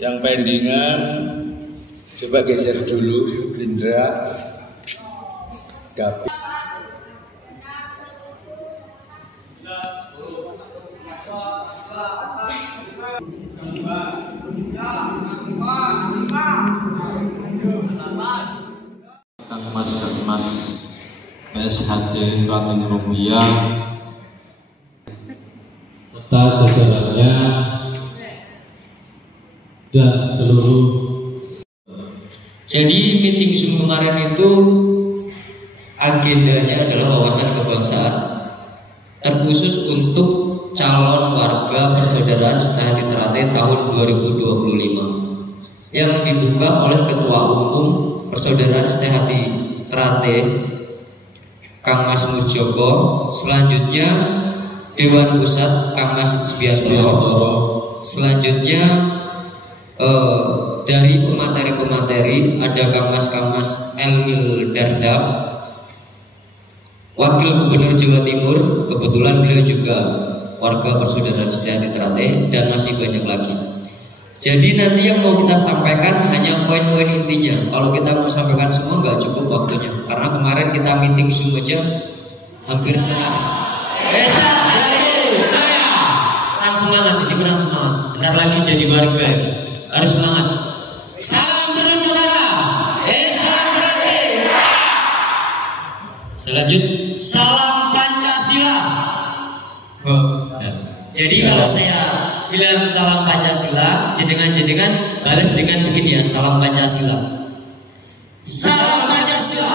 Yang pendingan coba geser dulu, Indra, Gapi. Mas PSHD Ranting Rupiah serta jajarannya dan seluruh. Jadi meeting Zoom kemarin itu agendanya adalah wawasan kebangsaan terkhusus untuk calon warga persaudaraan Setahati Ternate tahun 2025 yang dibuka oleh Ketua Umum Persaudaraan Setahati Ternate Kang Mas Mujoko, selanjutnya Dewan Pusat Kang Mas Sbiasmoro, selanjutnya dari pemateri-pemateri ada Kang Mas Elmil Darda, Wakil Gubernur Jawa Timur, kebetulan beliau juga warga persaudaraan Setahati Ternate, dan masih banyak lagi. Jadi nanti yang mau kita sampaikan hanya poin-poin intinya. Kalau kita mau sampaikan semua nggak cukup waktunya, karena kemarin kita meeting Zoom aja hampir setengah. Saya kurang semangat, ini kurang semangat. Bentar lagi jadi warga ya. Harus semangat. Salam terus saudara. Salam berarti. Selanjutnya salam Pancasila. Jadi kalau saya bilang salam Pancasila, jenengan balas dengan begini ya, salam Pancasila. Salam Pancasila.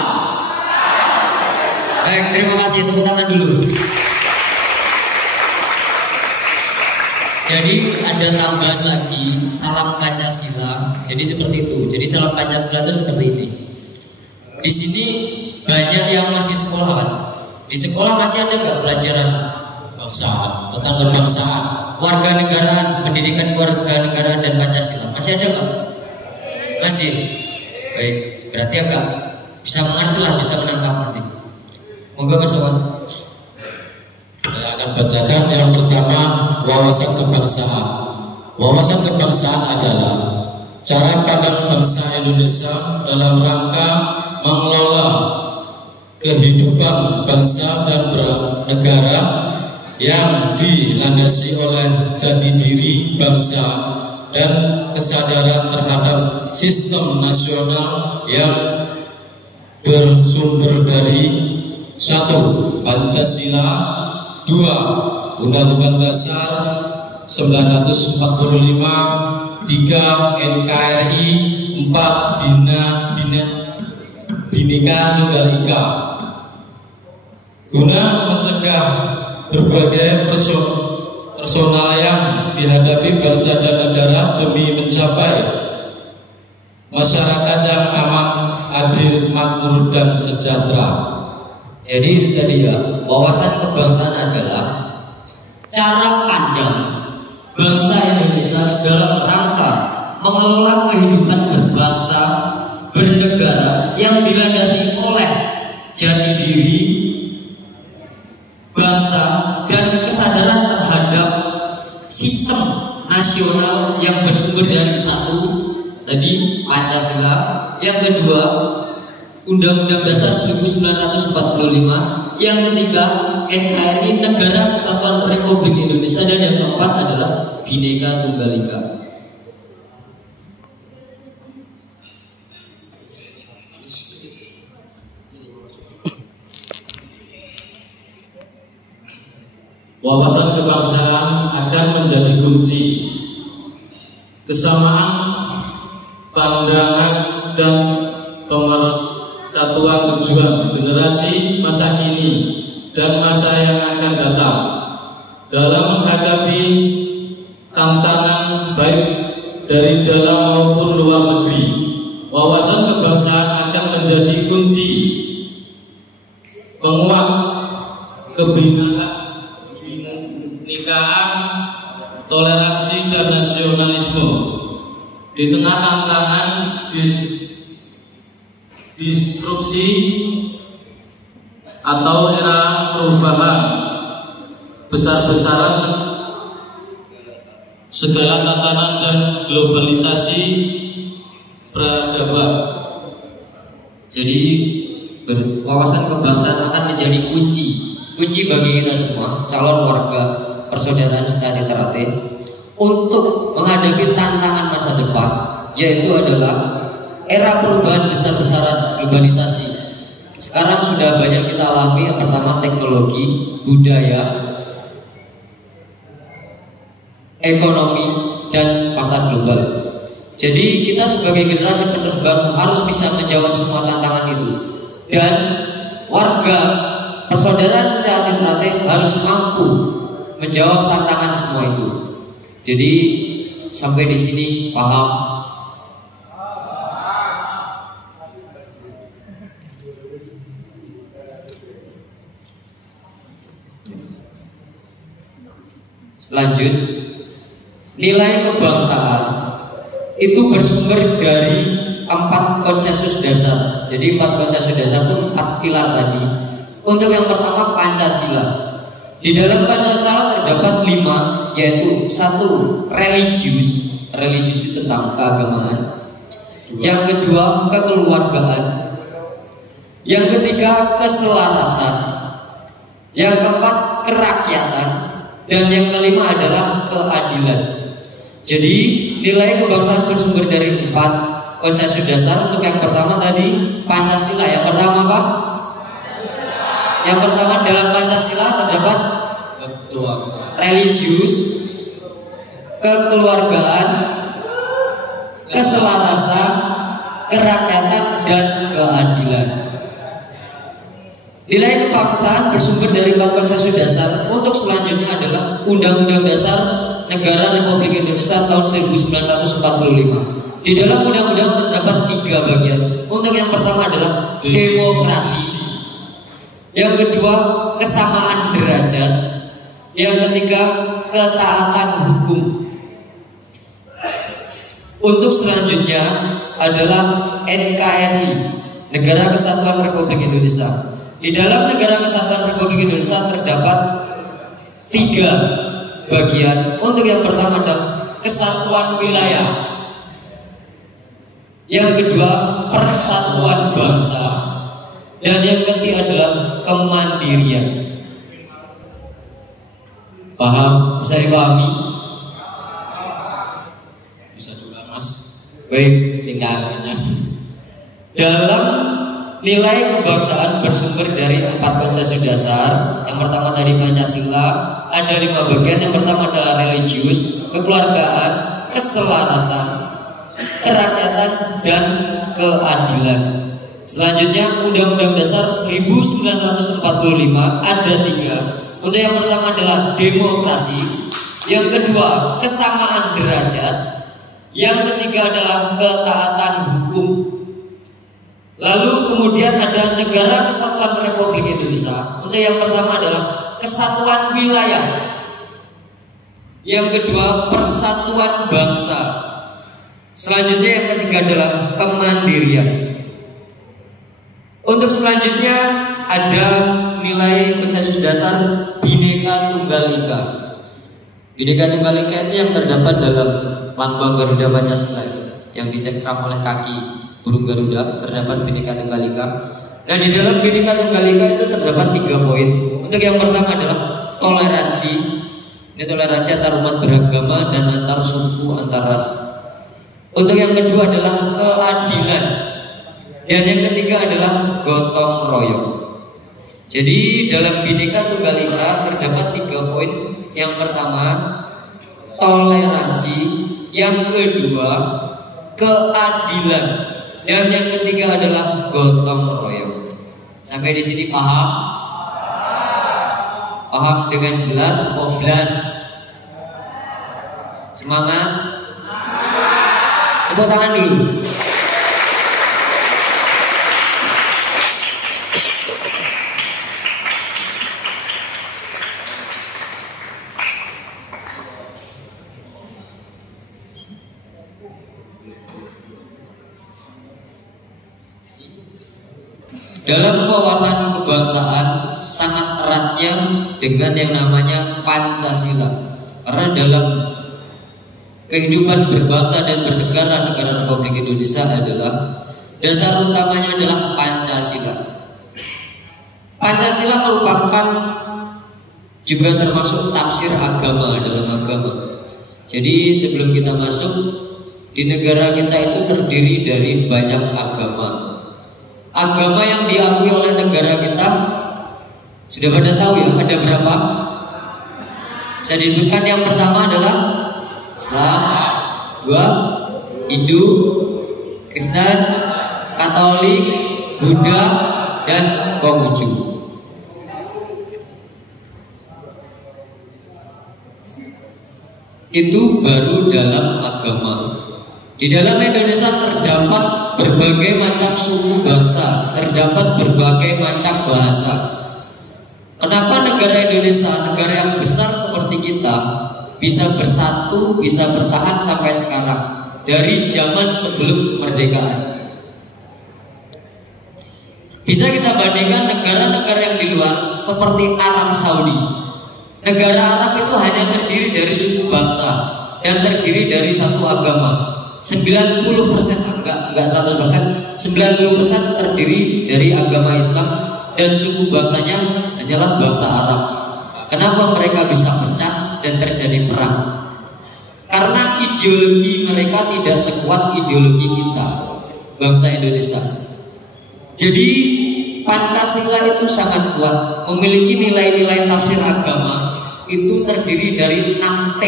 Baik, terima kasih, tepuk tangan dulu. Jadi ada tambahan lagi, salam Pancasila. Jadi seperti itu. Jadi salam Pancasila itu seperti ini. Di sini banyak yang masih sekolah kan? Di sekolah masih ada nggak pelajaran kebangsaan, tentang kebangsaan, warga negaraan, pendidikan warga negaraan dan Pancasila? Masih ada nggak? Masih. Baik, berarti agak bisa mengerti lah, bisa menangkap nanti. Monggo Mas Owan. Saya akan bacakan yang pertama, wawasan kebangsaan. Wawasan kebangsaan adalah cara pandang bangsa Indonesia dalam rangka mengelola kehidupan bangsa dan bernegara yang dilandasi oleh jati diri bangsa dan kesadaran terhadap sistem nasional yang bersumber dari 1. Pancasila, 2. Undang-Undang Dasar 1945, 3. NKRI, 4. Bhinneka Tunggal Ika. Guna mencegah berbagai personal yang dihadapi bangsa dan negara demi mencapai masyarakat yang aman, adil, makmur, dan sejahtera. Jadi itu tadi ya, wawasan kebangsaan adalah cara pandang bangsa Indonesia dalam rangka mengelola kehidupan berbangsa, bernegara yang dilandasi oleh jati diri bangsa dan kesadaran terhadap sistem nasional yang bersumber dari 1. Tadi Pancasila, yang kedua Undang-Undang Dasar 1945, yang ketiga NKRI, Negara Kesatuan Republik Indonesia, dan yang keempat adalah Bhinneka Tunggal Ika. Wawasan kebangsaan akan menjadi kunci kesamaan pandangan dan pemersatuan tujuan generasi masa kini dan masa yang akan datang dalam menghadapi tantangan baik dari dalam maupun luar negeri. Wawasan kebangsaan akan menjadi kunci penguat kebinekaan, toleransi dan nasionalisme di tengah tantangan disrupsi atau era perubahan besar-besaran segala tatanan dan globalisasi peradaban. Jadi wawasan kebangsaan akan menjadi kunci bagi kita semua, calon warga persaudaraan Setia Ternate, untuk menghadapi tantangan masa depan, yaitu adalah era perubahan besar-besaran globalisasi. Sekarang sudah banyak kita alami. Yang pertama teknologi, budaya, ekonomi, dan pasar global. Jadi kita sebagai generasi penerus bangsa harus bisa menjawab semua tantangan itu. Dan warga persaudaraan Setia Ternate harus mampu menjawab tantangan semua itu. Jadi sampai di sini paham? Lanjut, nilai kebangsaan itu bersumber dari 4 konsensus dasar. Jadi 4 konsensus dasar itu 4 pilar tadi. Untuk yang pertama Pancasila. Di dalam Pancasila terdapat 5, yaitu 1 religius itu tentang keagamaan. Yang kedua kekeluargaan. Yang ketiga keselarasan. Yang keempat kerakyatan. Dan yang kelima adalah keadilan. Jadi nilai kebangsaan bersumber dari 4 konsensus dasar. Untuk yang pertama tadi Pancasila. Yang pertama apa? Yang pertama dalam Pancasila terdapat religius, kekeluargaan, keselarasan, kerakyatan, dan keadilan. Nilai kebangsaan bersumber dari 4 konsensus dasar. Untuk selanjutnya adalah Undang-Undang Dasar Negara Republik Indonesia tahun 1945. Di dalam undang-undang terdapat 3 bagian. Untuk yang pertama adalah demokrasi. Yang kedua kesamaan derajat. Yang ketiga ketaatan hukum. Untuk selanjutnya adalah NKRI, Negara Kesatuan Republik Indonesia. Di dalam Negara Kesatuan Republik Indonesia terdapat 3 bagian. Untuk yang pertama adalah kesatuan wilayah. Yang kedua persatuan bangsa. Dan yang ketiga adalah kemandirian. Paham? Bisa dipahami? bisa juga Mas. Baik, tinggalnya. Dalam nilai kebangsaan bersumber dari 4 konsensus dasar. Yang pertama tadi Pancasila, ada 5 bagian. Yang pertama adalah religius, kekeluargaan, keselarasan, kerakyatan, dan keadilan. Selanjutnya Undang-Undang Dasar 1945 ada 3. Untuk yang pertama adalah demokrasi, yang kedua kesamaan derajat, yang ketiga adalah ketaatan hukum. Lalu kemudian ada Negara Kesatuan Republik Indonesia. Untuk yang pertama adalah kesatuan wilayah, yang kedua persatuan bangsa, selanjutnya yang ketiga adalah kemandirian. Untuk selanjutnya ada nilai konsensus dasar Bhinneka Tunggal Ika. Bhinneka Tunggal Ika itu yang terdapat dalam lambang Garuda Pancasila yang dicengkram oleh kaki burung Garuda, terdapat Bhinneka Tunggal Ika. Nah, di dalam Bhinneka Tunggal Ika itu terdapat 3 poin. Untuk yang pertama adalah toleransi. Ini toleransi antar umat beragama dan antar suku, antar ras. Untuk yang kedua adalah keadilan. Dan yang ketiga adalah gotong royong. Jadi dalam Bhinneka Tunggal Ika terdapat 3 poin. Yang pertama toleransi, yang kedua keadilan, dan yang ketiga adalah gotong royong. Sampai di sini paham? Paham dengan jelas? Oblas. Semangat. Tepuk tangan dulu. Dalam wawasan kebangsaan sangat eratnya dengan yang namanya Pancasila. Karena dalam kehidupan berbangsa dan bernegara negara Republik Indonesia adalah dasar utamanya adalah Pancasila. Pancasila merupakan juga termasuk tafsir agama dalam agama. Jadi sebelum kita masuk, di negara kita itu terdiri dari banyak agama. Agama yang diakui oleh negara kita sudah pada tahu ya, ada berapa? Bisa disebutkan. Yang pertama adalah Islam, dua Hindu, Kristen, Katolik, Buddha, dan Konghucu. Itu baru dalam agama. Di dalam Indonesia terdapat berbagai macam suku bangsa, terdapat berbagai macam bahasa. Kenapa negara Indonesia, negara yang besar seperti kita, bisa bersatu, bisa bertahan sampai sekarang dari zaman sebelum kemerdekaan? Bisa kita bandingkan negara-negara yang di luar seperti Arab Saudi. Negara Arab itu hanya terdiri dari suku bangsa dan terdiri dari satu agama. 90% enggak 100%, 90% terdiri dari agama Islam dan suku bangsanya hanyalah bangsa Arab. Kenapa mereka bisa pecah dan terjadi perang? Karena ideologi mereka tidak sekuat ideologi kita, bangsa Indonesia. Jadi Pancasila itu sangat kuat, memiliki nilai-nilai tafsir agama. Itu terdiri dari 6 T.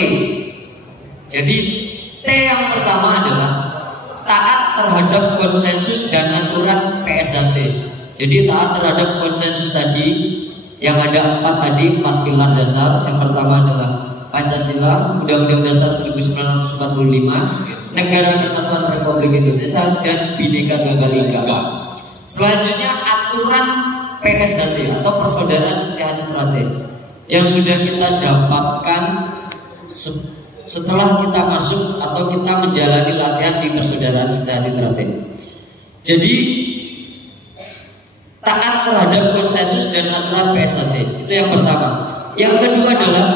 Jadi T yang pertama adalah taat terhadap konsensus dan aturan PSHT. Jadi taat terhadap konsensus tadi yang ada 4 pilar dasar. Yang pertama adalah Pancasila, Undang-Undang Dasar 1945, Negara Kesatuan Republik Indonesia, dan Bhinneka Tunggal Ika. Selanjutnya aturan PSHT atau Persaudaraan Setia Trate yang sudah kita dapatkan setelah kita masuk atau kita menjalani latihan di Persaudaraan Setia Trate. Jadi taat terhadap konsensus dan aturan PSHT itu yang pertama. Yang kedua adalah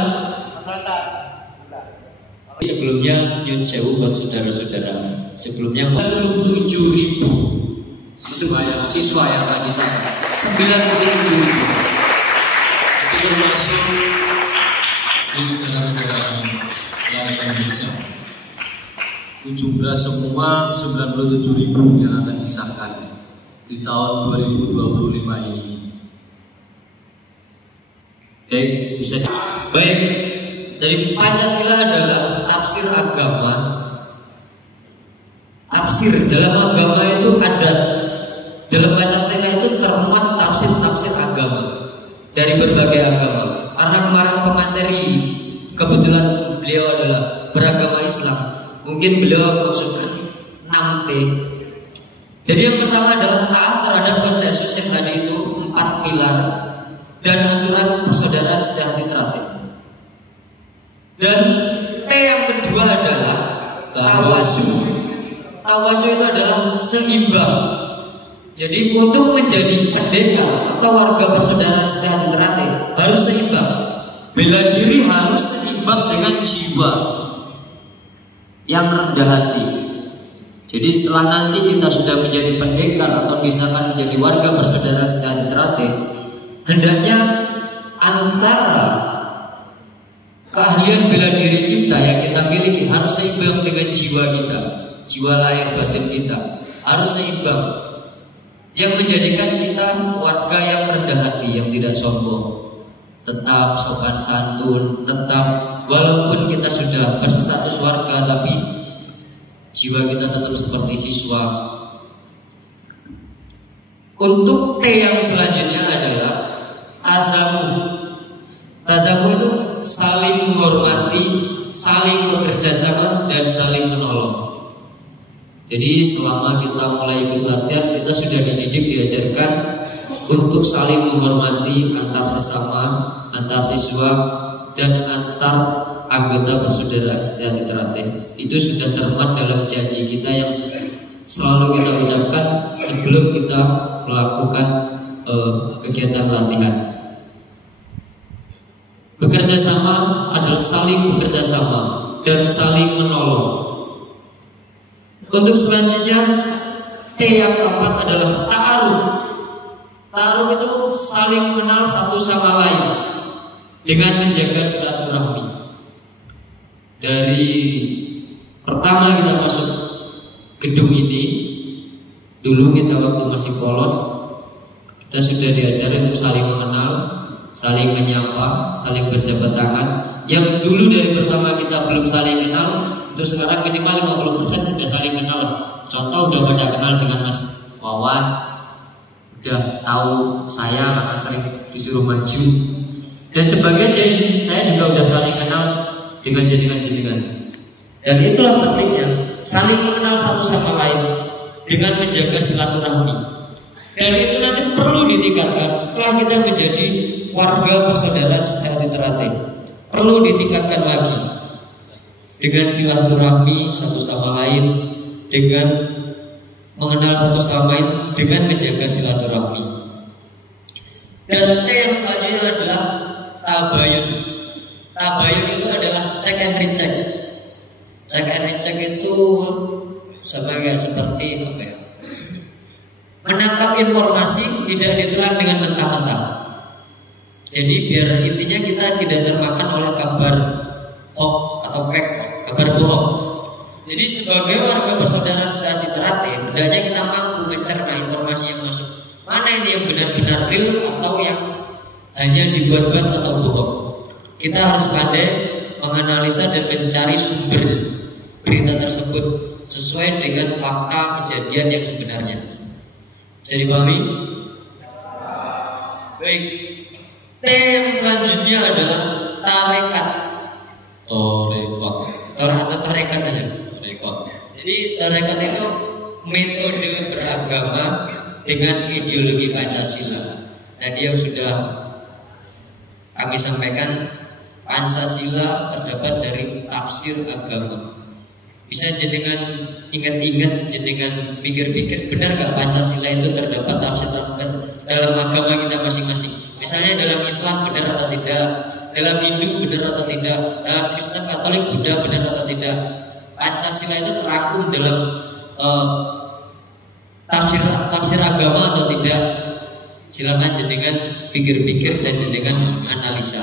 sebelumnya nyun sewu buat saudara-saudara, sebelumnya 97.000 siswa yang ada di sana, 97.000 itu termasuk di negara-negara yang Indonesia. Jumlah semua 97.000 yang akan disahkan di tahun 2025 ini. Oke, bisa. Baik, dari Pancasila adalah tafsir agama. Tafsir dalam agama itu ada, dalam Pancasila itu termuat tafsir-tafsir agama dari berbagai agama. Karena kemarin pemateri kebetulan beliau adalah beragama Islam, mungkin beliau maksudkan 6 T. Jadi yang pertama adalah taat terhadap konsensus yang tadi itu 4 pilar dan aturan Persaudaraan Setia Trate. Dan T yang kedua adalah tawasu. Tawasu itu adalah seimbang. Jadi untuk menjadi pendekar atau warga Persaudaraan Setia Trate harus seimbang. Bela diri harus seimbang dengan jiwa yang rendah hati. Jadi setelah nanti kita sudah menjadi pendekar atau disahkan menjadi warga Persaudaraan Setia Trate, hendaknya antara keahlian bela diri kita yang kita miliki harus seimbang dengan jiwa kita, jiwa lahir batin kita harus seimbang, yang menjadikan kita warga yang rendah hati, yang tidak sombong, tetap sopan santun, tetap walaupun kita sudah berstatus warga tapi jiwa kita tetap seperti siswa. Untuk T yang selanjutnya adalah tazamu. Tazamu itu saling menghormati, saling bekerja sama, dan saling menolong. Jadi selama kita mulai ikut latihan, kita sudah dididik, diajarkan untuk saling menghormati antar sesama, antar siswa, dan antar anggota Persaudaraan Setia Trate. Itu sudah termuat dalam janji kita yang selalu kita ucapkan sebelum kita melakukan kegiatan latihan. Bekerja sama adalah saling bekerja sama. dan saling menolong. Untuk selanjutnya, T yang keempat adalah ta'aruf. Ta'aruf itu saling mengenal satu sama lain dengan menjaga silaturahmi. Dari pertama kita masuk gedung ini, dulu kita waktu masih polos, kita sudah diajarin untuk saling mengenal, saling menyapa, saling berjabat tangan. Yang dulu dari pertama kita belum saling kenal, itu sekarang minimal 50% sudah saling kenal. Contoh udah pada kenal dengan Mas Wawan, udah tahu saya karena sering disuruh maju. Dan sebagian saya juga udah saling kenal dengan jenengan-jenengan. Dan itulah pentingnya saling mengenal satu sama lain dengan menjaga silaturahmi. Dan itu nanti perlu ditingkatkan setelah kita menjadi warga persaudaraan sehati teratai. Perlu ditingkatkan lagi dengan silaturahmi satu sama lain, dengan mengenal satu sama lain, dengan menjaga silaturahmi. Dan T yang selanjutnya adalah tabayun. Tabayun itu adalah check and recheck. Check and recheck itu seperti apa ya? Menangkap informasi tidak ditelan dengan mentah-mentah. Jadi biar intinya kita tidak termakan oleh kabar hoax atau fake, kabar bohong. Jadi sebagai warga persaudaraan sehati teratai, hendaknya kita mampu mencerna informasi yang masuk. Mana ini yang benar-benar real atau yang hanya dibuat-buat atau bohong. Kita harus pandai menganalisa dan mencari sumber berita tersebut sesuai dengan fakta kejadian yang sebenarnya. Bisa dipahami? Baik. T yang selanjutnya adalah tarekat. Tarekat aja. Jadi tarekat itu metode beragama dengan ideologi Pancasila. Tadi yang sudah kami sampaikan, Pancasila terdapat dari tafsir agama. Bisa jenengan ingat-ingat, jenengan pikir-pikir, benar gak Pancasila itu terdapat tafsir-tafsir dalam agama kita masing-masing? Misalnya dalam Islam benar atau tidak, dalam Hindu benar atau tidak, dalam Kristen, Katolik, Buddha benar atau tidak. Pancasila itu terangkum dalam tafsir agama atau tidak. Silakan jenengan pikir-pikir dan jenengan analisa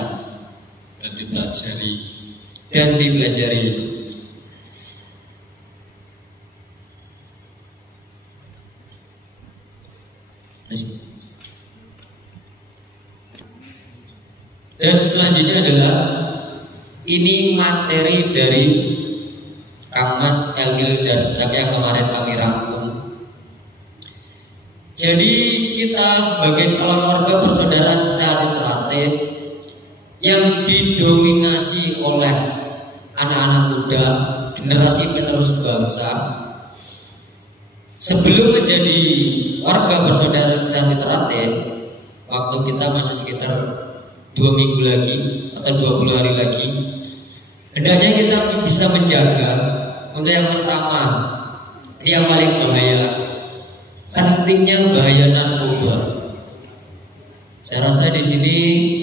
dan dipelajari. Dan selanjutnya adalah ini materi dari Kang Mas Elgil dan yang kemarin kami rangkum. Jadi kita sebagai calon warga persaudaraan sehati teratai yang didominasi oleh anak-anak muda, generasi penerus bangsa, sebelum menjadi warga persaudaraan sehati teratai, waktu kita masih sekitar 2 minggu lagi atau 20 hari lagi, hendaknya kita bisa menjaga. Untuk yang pertama, yang paling bahaya, pentingnya bahaya narkoba. Saya rasa di sini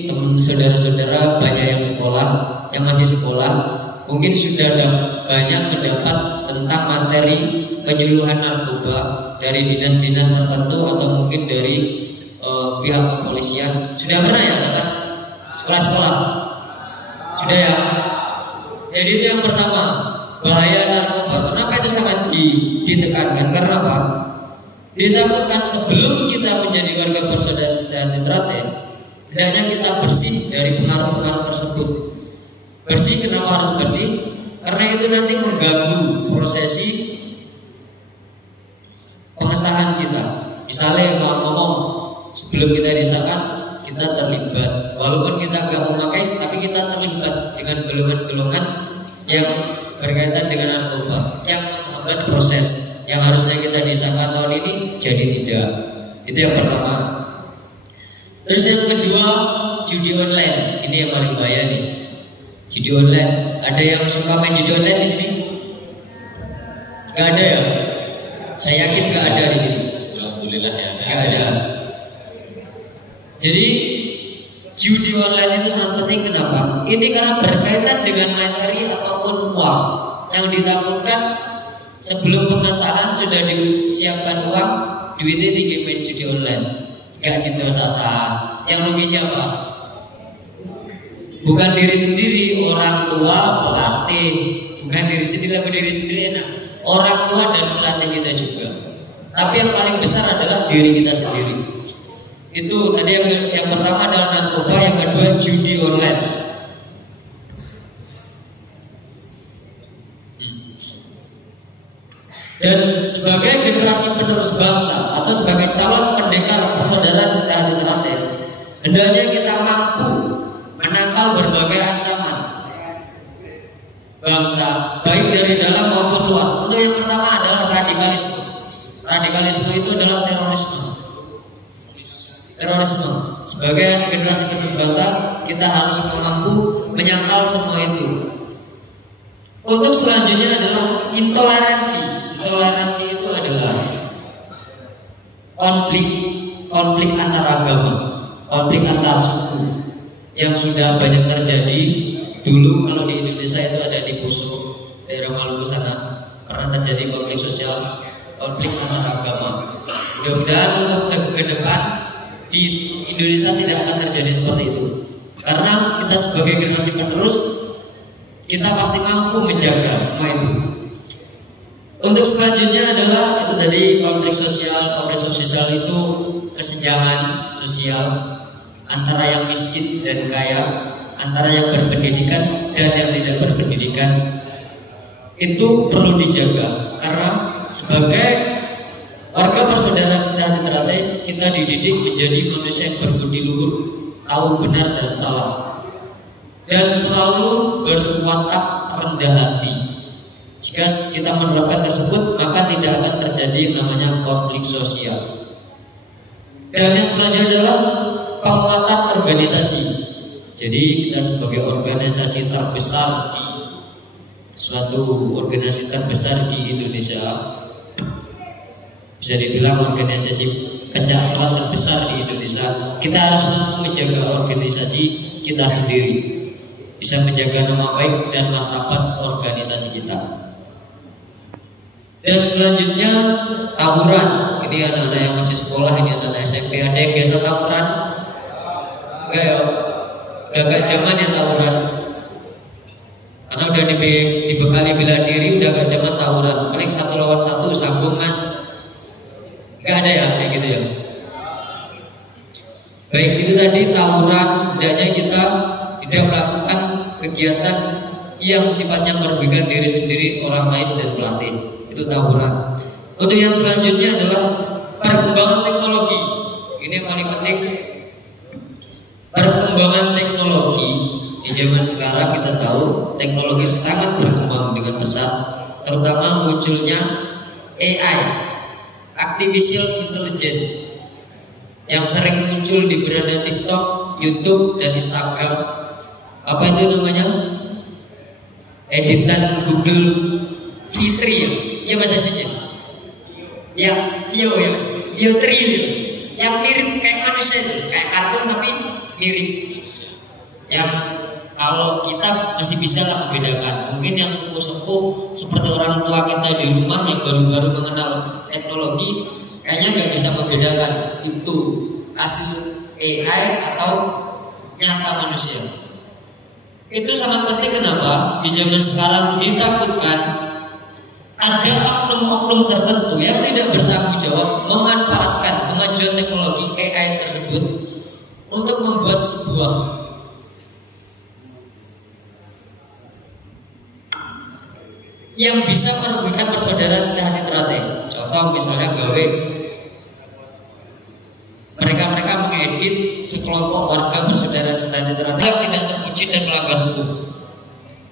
teman saudara-saudara banyak yang sekolah, yang masih sekolah, mungkin sudah banyak mendapat tentang materi penyuluhan narkoba dari dinas-dinas tertentu atau mungkin dari pihak kepolisian. Sudah pernah ya dapat sekolah-sekolah? Sudah ya? Jadi itu yang pertama, bahaya narkoba. Kenapa itu sangat ditekankan? Karena apa? Ditakutkan sebelum kita menjadi warga persaudaraan sehati teratai, hendaknya kita bersih dari pengaruh-pengaruh tersebut. Bersih, kenapa harus bersih? Karena itu nanti mengganggu prosesi pengesahan kita. Misalnya ngomong sebelum kita disahkan, kita terlibat. Walaupun kita nggak memakai, tapi kita terlibat dengan golongan-golongan yang berkaitan dengan narkoba, yang membuat proses yang harusnya kita disahkan tahun ini jadi tidak. Itu yang pertama. Terus yang kedua, judi online. Ini yang paling bahaya nih. Judi online. Ada yang suka main judi online di sini? Gak ada ya? Saya yakin gak ada di sini. Alhamdulillah ya. Gak ada. Jadi judi online itu sangat penting. Kenapa? Ini karena berkaitan dengan materi ataupun uang. Yang ditakutkan sebelum pengesahan sudah disiapkan uang, duitnya tinggi main judi online. Gak situ sasa. Yang rugi siapa? Bukan diri sendiri, orang tua, pelatih. Bukan diri sendiri, tapi diri sendiri enak. Orang tua dan pelatih kita juga. Tapi yang paling besar adalah diri kita sendiri. Itu tadi yang pertama adalah narkoba, yang kedua judi online. Dan sebagai generasi penerus bangsa atau sebagai calon pendekar persaudaraan secara terakhir, hendaknya kita mampu menangkal berbagai ancaman bangsa, baik dari dalam maupun luar. Untuk yang pertama adalah radikalisme. Radikalisme itu adalah terorisme. Sebagai generasi penerus bangsa, kita harus mampu menyangkal semua itu. Untuk selanjutnya adalah intoleransi. Intoleransi itu adalah konflik antar agama, konflik antar suku yang sudah banyak terjadi. Dulu kalau di Indonesia itu ada di Poso, daerah Maluku sana, pernah terjadi konflik sosial, konflik antar agama. Mudah-mudahan untuk ke depan di Indonesia tidak akan terjadi seperti itu. Karena kita sebagai generasi penerus, kita pasti mampu menjaga semua itu. Untuk selanjutnya adalah itu tadi konflik sosial. Konflik sosial itu kesenjangan sosial antara yang miskin dan kaya, antara yang berpendidikan dan yang tidak berpendidikan. Itu perlu dijaga karena sebagai warga persaudaraan secara teratai, kita dididik menjadi manusia yang berbudi luhur, tahu benar dan salah, dan selalu berwatak rendah hati. Jika kita menerapkan tersebut, maka tidak akan terjadi yang namanya konflik sosial. Dan yang selanjutnya adalah penguatan organisasi. Jadi kita sebagai organisasi terbesar di suatu organisasi terbesar di Indonesia, bisa dibilang organisasi pencaksilat terbesar di Indonesia, kita harus menjaga organisasi kita sendiri, bisa menjaga nama baik dan martabat organisasi kita. Dan selanjutnya tawuran. Ini anak-anak yang masih sekolah, ini anak-anak SMP. Ada yang biasa tawuran? Enggak ya? Udah gak zaman ya tawuran. Karena udah dibekali bela diri, udah gak zaman tawuran. Paling 1 lawan 1, sambung mas. Gak ada ya kayak gitu ya. Baik, itu tadi tawuran. Hendaknya kita tidak melakukan kegiatan yang sifatnya merugikan diri sendiri, orang lain dan pelatih. Itu tawuran. Untuk yang selanjutnya adalah perkembangan teknologi. Ini yang paling penting. Perkembangan teknologi di zaman sekarang, kita tahu teknologi sangat berkembang dengan pesat, terutama munculnya AI, artificial intelligence, yang sering muncul di beranda TikTok, YouTube, dan Instagram. Apa itu namanya? Editan Google V3 ya? Iya Mas Ajis ya? Ya, Vio ya, Vio 3 ya. Yang mirip kayak manusia, kayak kartun tapi mirip. Yang kalau kita masih bisa lah membedakan. Mungkin yang sepuh-sepuh seperti orang tua kita di rumah yang baru-baru mengenal teknologi, kayaknya nggak bisa membedakan itu hasil AI atau nyata manusia. Itu sangat penting. Kenapa? Di zaman sekarang ditakutkan ada oknum-oknum tertentu yang tidak bertanggung jawab memanfaatkan kemajuan teknologi AI tersebut untuk membuat sebuah yang bisa merugikan persaudaraan sehati teratai. Contoh misalnya gawe mereka mengedit sekelompok warga persaudaraan sehati teratai yang tidak terpuji dan melanggar hukum.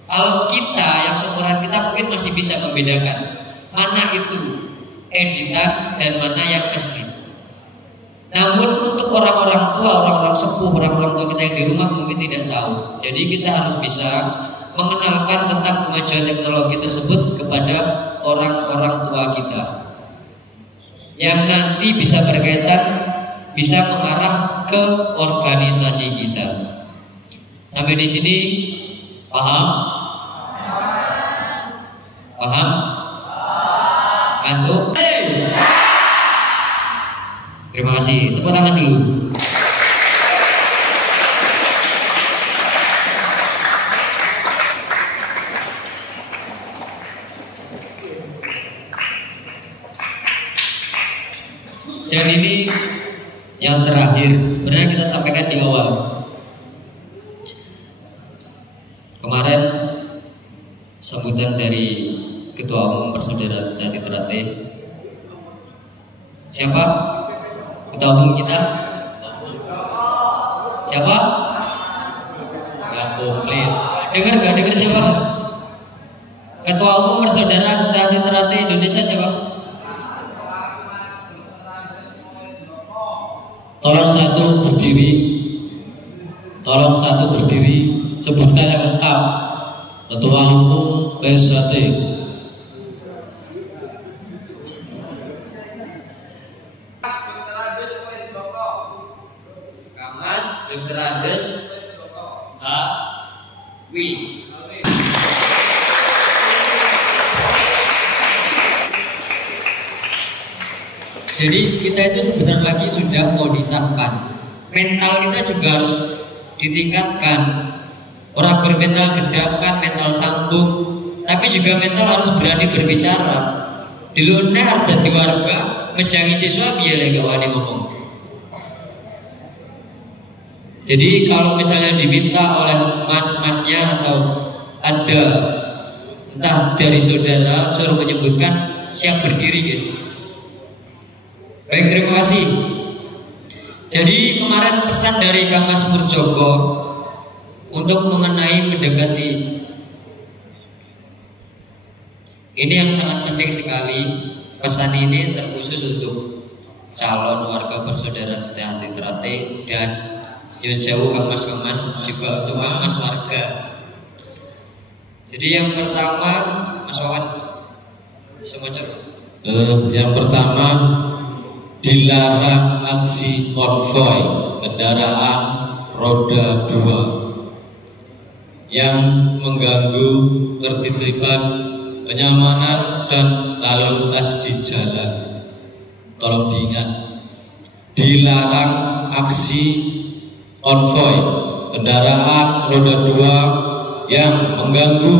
Kalau kita yang seumuran kita mungkin masih bisa membedakan mana itu editan dan mana yang asli. Namun untuk orang-orang tua, orang-orang sepuh, orang-orang tua kita yang di rumah mungkin tidak tahu. Jadi kita harus bisa mengenalkan tentang kemajuan teknologi tersebut kepada orang-orang tua kita, yang nanti bisa berkaitan bisa mengarah ke organisasi kita. Sampai di sini paham? Paham? Ngantuk? Terima kasih. Tepuk tangan dulu. Dan ini yang terakhir, sebenarnya kita sampaikan di awal. Kemarin sambutan dari Ketua Umum Persaudaraan Sejati Ternate. Siapa? Ketua Umum kita? Siapa? Gak komplit. Dengar siapa? Ketua Umum Persaudaraan Sejati Ternate Indonesia siapa? Tolong satu berdiri, sebutkan yang lengkap. Ketua Umum PSHT. Kamas Dr. Andes Wi. Jadi kita itu sebentar lagi sudah mau disahkan. Mental kita juga harus ditingkatkan. Orang bermental gedakan, mental sambung, tapi juga mental harus berani berbicara. Dulu nek dadi warga mejangi siswa piye lek gak wani ngomong. Jadi kalau misalnya diminta oleh mas-masnya atau ada entah dari saudara suruh menyebutkan, siap berdiri gitu. Baik, terima kasih. Jadi kemarin pesan dari Kang Mas Murjoko untuk mengenai mendekati ini yang sangat penting sekali. Pesan ini terkhusus untuk calon warga Persaudaraan Sejati Ternate dan Yun Sewu Kang Mas juga untuk Kang Mas warga. Jadi yang pertama, Mas Wawan, yang pertama, dilarang aksi konvoi kendaraan roda 2 yang mengganggu ketertiban, kenyamanan dan lalu lintas di jalan. Tolong diingat, dilarang aksi konvoi kendaraan roda 2 yang mengganggu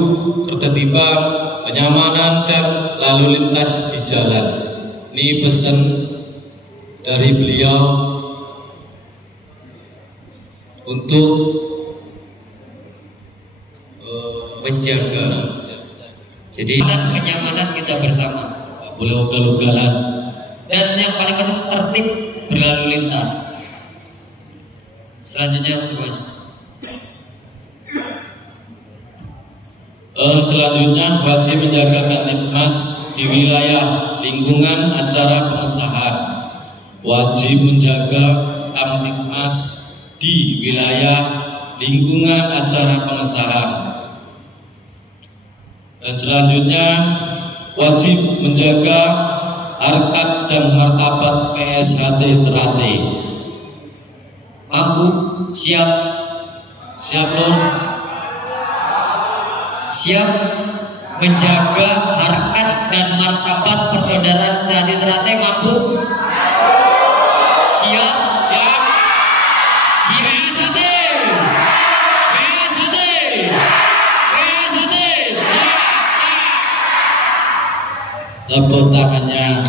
ketertiban, kenyamanan dan lalu lintas di jalan. Ini pesan dari beliau untuk menjaga. Jadi kenyamanan kita bersama, boleh ugal-ugalan, dan yang paling penting tertib berlalu lintas. Selanjutnya wajib menjaga Kamtibmas di wilayah lingkungan acara pengesahan. Wajib menjaga Kamtibmas di wilayah lingkungan acara pengesahan. Dan selanjutnya wajib menjaga harkat dan martabat PSHT Ternate. Mampu, siap lor, siap menjaga harkat dan martabat Persaudaraan Sejati Ternate. Mampu, siap tepuk tangannya.